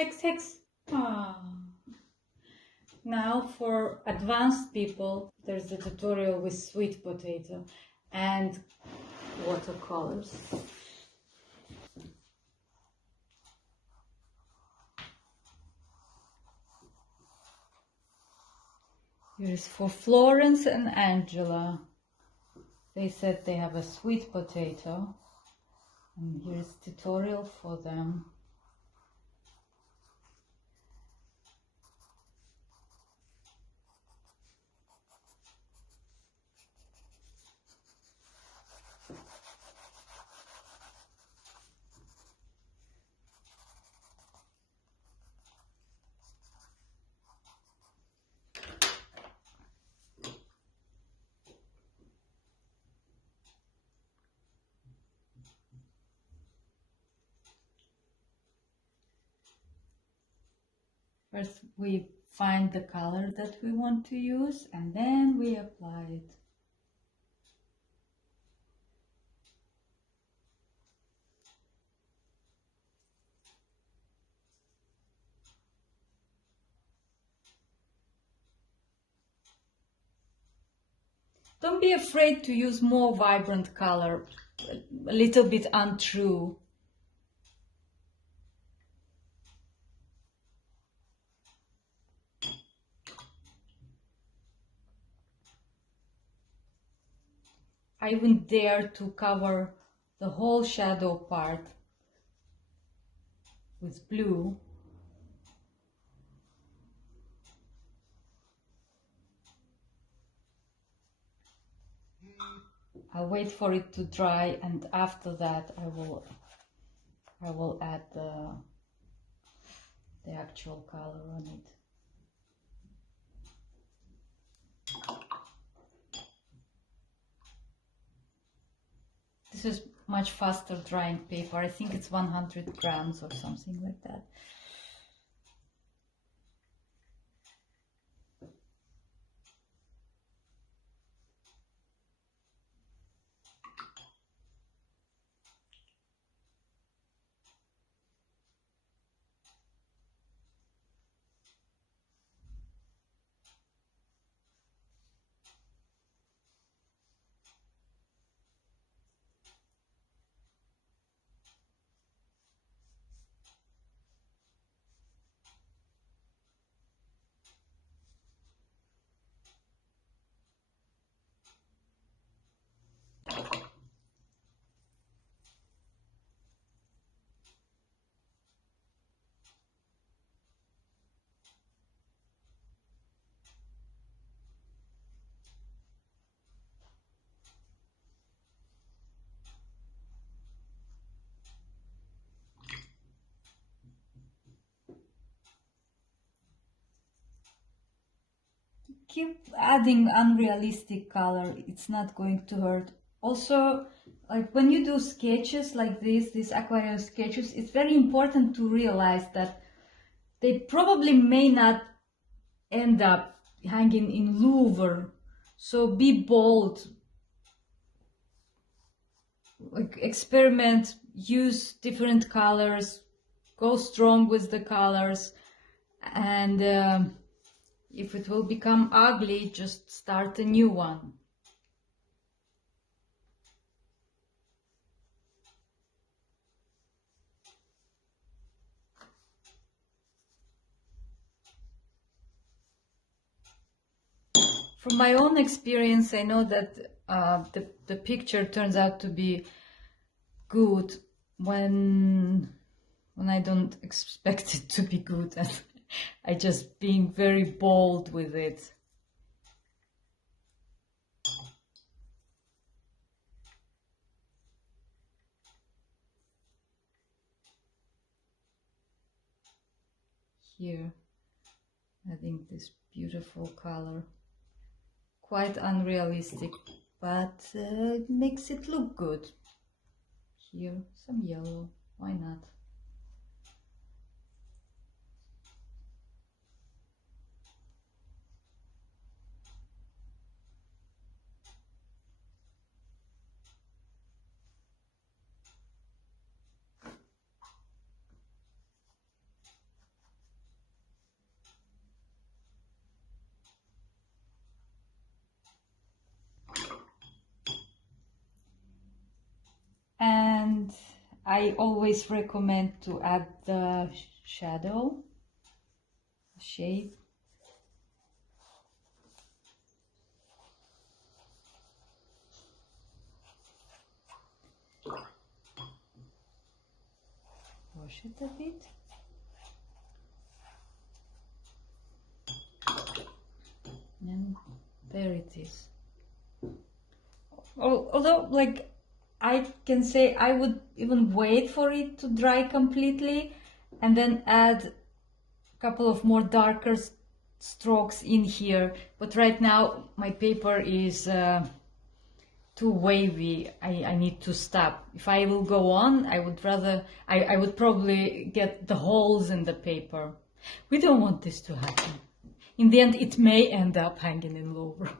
Hex, hex. Ah. Now for advanced people, there's a tutorial with sweet potato and watercolors. Here's for Florence and Angela. They said they have a sweet potato, and here's tutorial for them. First we find the color that we want to use and then we apply it. Don't be afraid to use more vibrant color, a little bit untrue. I wouldn't dare to cover the whole shadow part with blue. I'll wait for it to dry, and after that I will add the actual color on it. This is much faster drying paper. I think it's 100 grams or something like that. Keep adding unrealistic color, it's not going to hurt. Also, like when you do sketches like this, these aquarelle sketches, it's very important to realize that they probably may not end up hanging in Louvre. So be bold, like experiment, use different colors, go strong with the colors, and if it will become ugly, just start a new one. From my own experience, I know that the picture turns out to be good when I don't expect it to be good, and I just being very bold with it. Here, adding this beautiful color. Quite unrealistic, but makes it look good. Here, some yellow, why not? I always recommend to add the shadow, shape. Wash it a bit. And there it is. Although, like, I can say I would even wait for it to dry completely and then add a couple of more darker strokes in here. But right now my paper is too wavy. I need to stop. If I will go on, I would rather, I would probably get the holes in the paper. We don't want this to happen. In the end, it may end up hanging in Louvre.